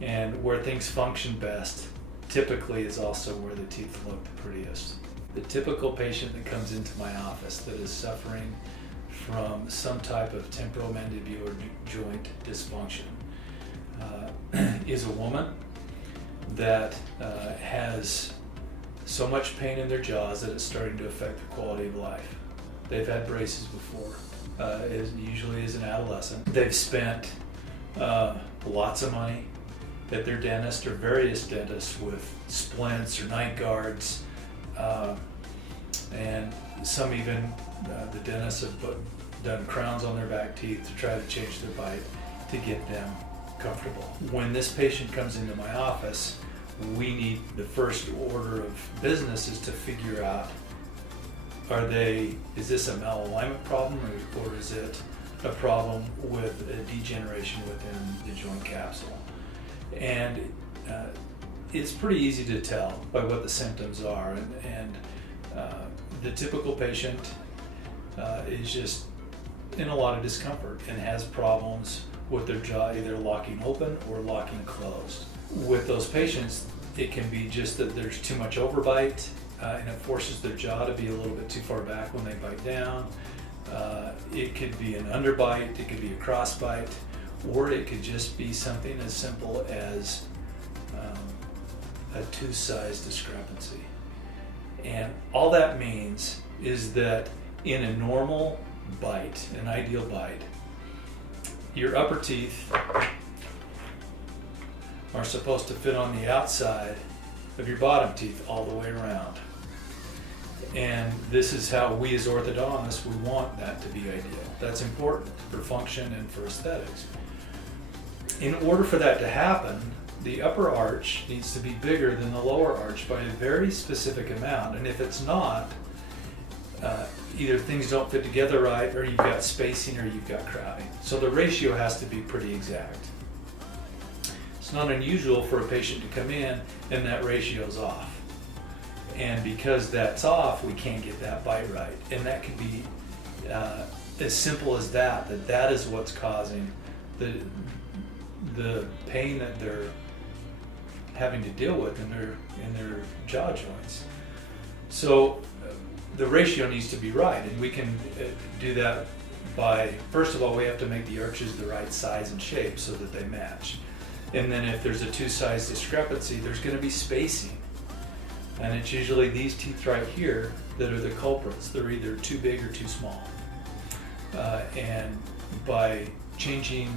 And where things function best typically is also where the teeth look the prettiest. The typical patient that comes into my office that is suffering from some type of temporomandibular joint dysfunction is a woman that has so much pain in their jaws that it's starting to affect the quality of life. They've had braces before, usually as an adolescent. They've spent lots of money at their dentist or various dentists with splints or night guards, and some even the dentists have done crowns on their back teeth to try to change their bite to get them comfortable. When this patient comes into my office, we need, the first order of business is to figure out, is this a malalignment problem, or is it a problem with a degeneration within the joint capsule? And it's pretty easy to tell by what the symptoms are, and the typical patient is just in a lot of discomfort and has problems with their jaw either locking open or locking closed. With those patients, it can be just that there's too much overbite, and it forces their jaw to be a little bit too far back when they bite down. It could be an underbite, it could be a crossbite, or it could just be something as simple as a tooth size discrepancy. And all that means is that in a normal bite, an ideal bite, your upper teeth are supposed to fit on the outside of your bottom teeth all the way around. And this is how we as orthodontists, we want that to be ideal. That's important for function and for aesthetics. In order for that to happen, the upper arch needs to be bigger than the lower arch by a very specific amount. And if it's not, either things don't fit together right, or you've got spacing, or you've got crowding. So the ratio has to be pretty exact. It's not unusual for a patient to come in and that ratio's off. And because that's off, we can't get that bite right. And that could be as simple as that is what's causing the pain that they're having to deal with in their jaw joints. So the ratio needs to be right, and we can do that by, first of all, we have to make the arches the right size and shape so that they match. And then if there's a tooth size discrepancy, there's going to be spacing. And it's usually these teeth right here that are the culprits. They're either too big or too small. And by changing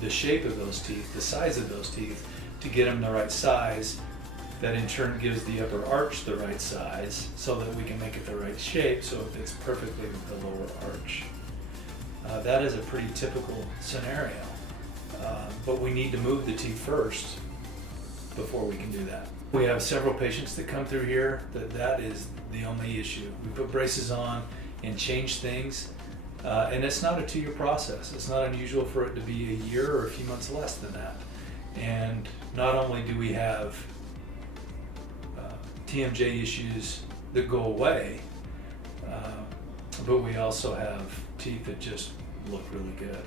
the shape of those teeth, the size of those teeth, to get them the right size, that in turn gives the upper arch the right size so that we can make it the right shape so it fits perfectly with the lower arch. That is a pretty typical scenario, but we need to move the teeth first before we can do that. We have several patients that come through here that is the only issue. We put braces on and change things, and it's not a 2-year process. It's not unusual for it to be a year or a few months less than that. And not only do we have TMJ issues that go away, but we also have teeth that just look really good.